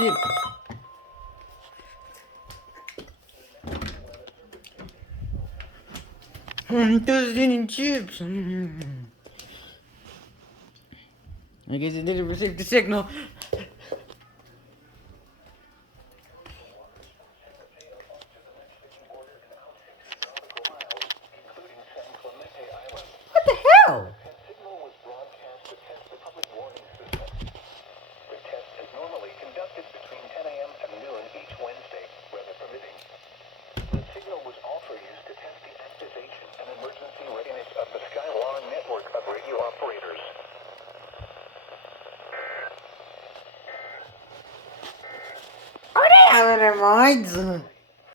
chip. Senin chips. I guess you didn't receive the signal. What the hell? Oh, they have it in minds.